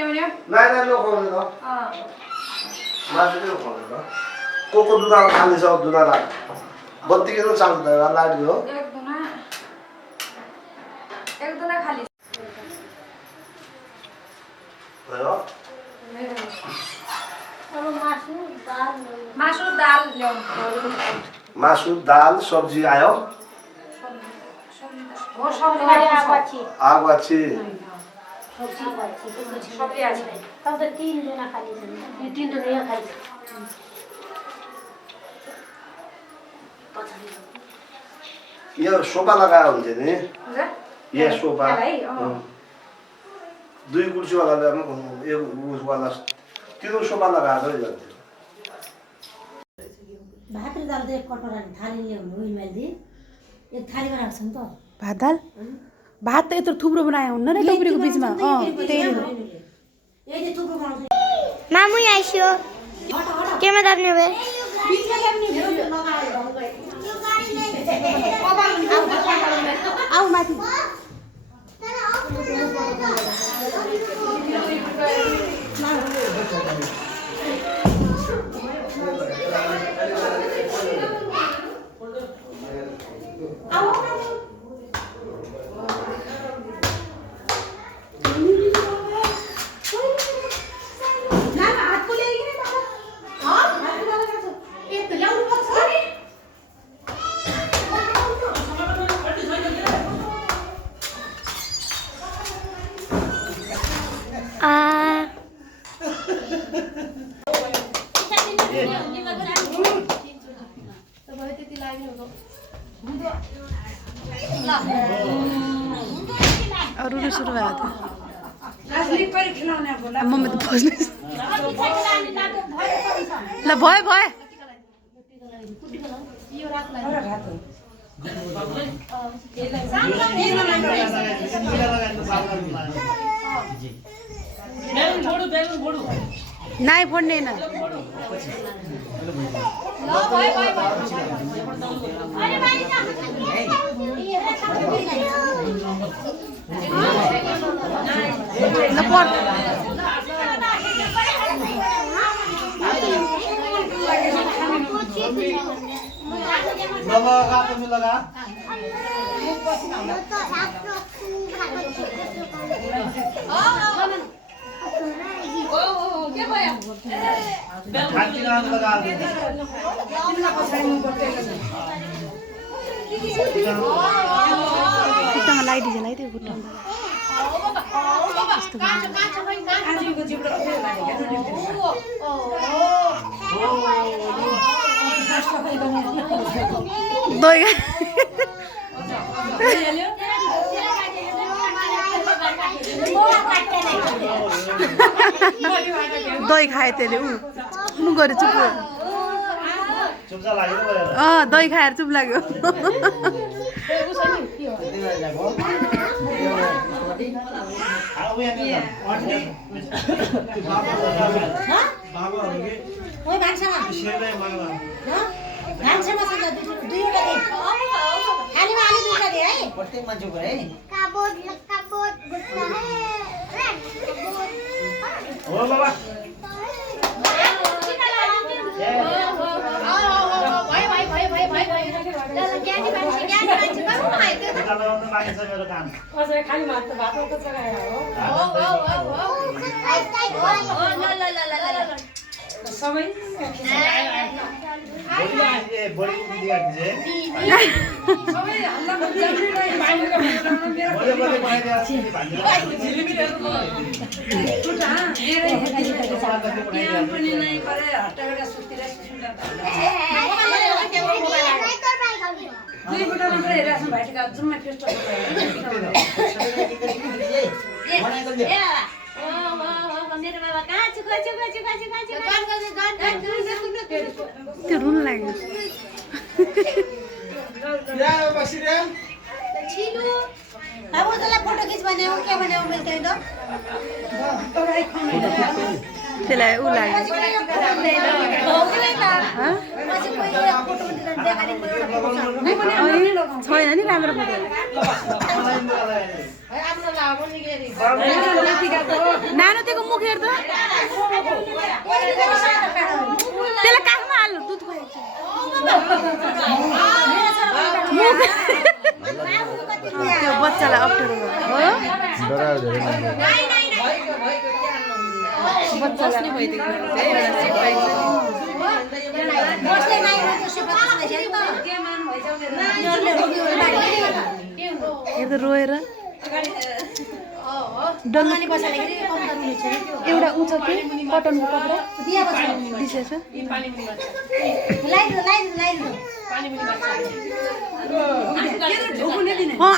खाने हो नि नाइ नखाउने त मासु चाहिँ खुवाउने त को दुधमा खाने छ दुधमा बत्ती किन चाल्दैन लाइट हो एक दुना खाली मासु दाल ल्याउनु मासु दाल सब्जी आयो आगुची सब्जी आज तब त 3 दुना खाली छ यो 3 दुना यहाँ खाली यो सोफा लगायो हुन्छ नि ये सोफा दुई कुर्सी वाला एक उस वाला तीनों सोफा लगाएर जान्थ्यो भात र दाल एक कटोरा थाली ल्याउनु हो इमेलजी एक थालीमा राख्छौँ त भात दाल भात त यत्रो थुप्रो बनायो हुन्न र टोकरीको बीचमा त्यही हो यही थुप्रो बनाउँछ मामु आइसो केमा दाब्ने भए बीचमा ल्याउने आऊ माथि अरू सुरु भयो त मम्मी त बस्नु ल भयो भयो नाइ फोड्ने न लगा खुट्टामा लगाइदिन्छ है त्यो खुट्टामा दही खाए त्यसले ऊ गऱ्यो चुप दही खाएर चुप लाग्यो त्यो रुन लाग्यो अब उसलाई फोटो खिच भने के भने मिल्दैन त त्यसलाई ऊ लाग्यो छैन नि राम्रो फोटो नानु त्यो मुख त्यो बच्चालाई अप्ठ्यारो हो बच्चालाई यो त रोएर डल्लाले बसालेखेरि कम गर्नु छ एउटा उँच के कटनको कपडा दिसेछ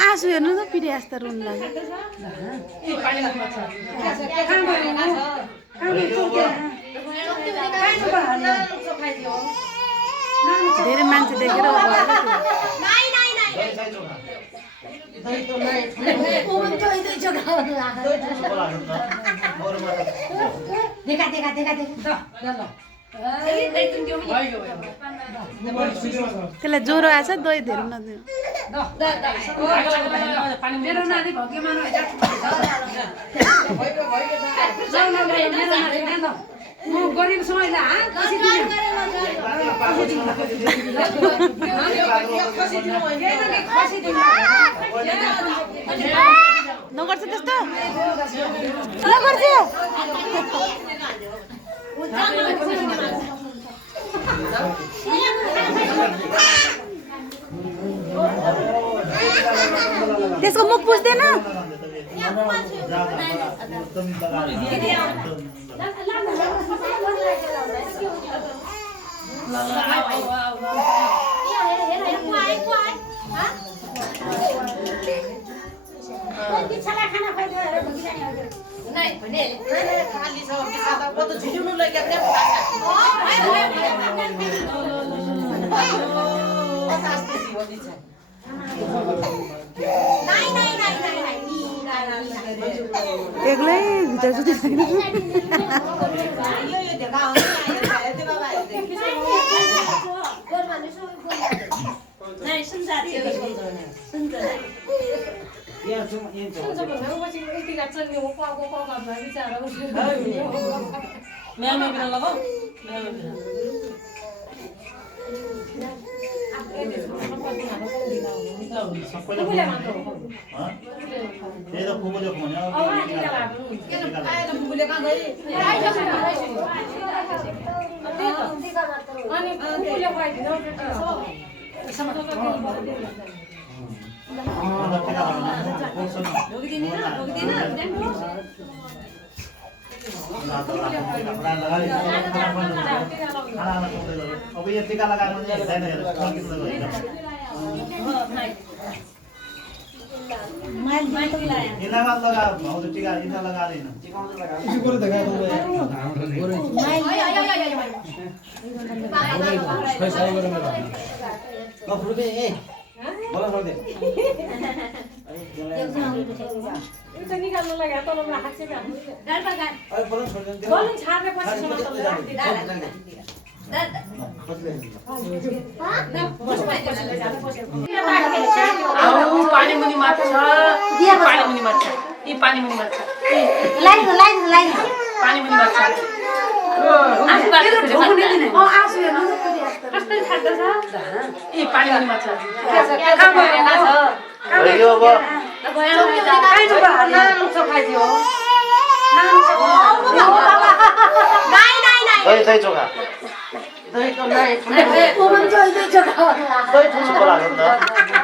आँसु हेर्नु त पिरे आस्ता रुन लाग्यो धेरै मान्छे देखेर देखा त्यसलाई ज्वरो आएछ दही धेरै नदिनु मेरो नानी भग्यमान म गरिब छु अहिले नगर्छ त्यस्तो नगर्छ त्यसको मुख पुस्दैन एक्लै भित्र जति छैन अब ये टीका लगाने में जाने इना मत लगा हो तो टीका इना लगा देना इसी को दिखा दो पैसा वो मेरा ना फुल दे ए बोला छोड़ दे त्यो निकाल्नु लगा तलमा हात चाहिँ गाड्नु गाड गाड अरे बोला छोड़ दे बोल्नु छाड्ने पछि समात्नु राख्दिन पानी मुनि माछ पानी मुनि माछ यी पानी मुनि माछ लाइन पानी मुनि माछ आँसु हेर्नु कस्तो छाड्दैछ यी पानी मुनि माछ काम भएन छ यो अब दही चोखा दही तो नहीं चुप लाग्यो नि त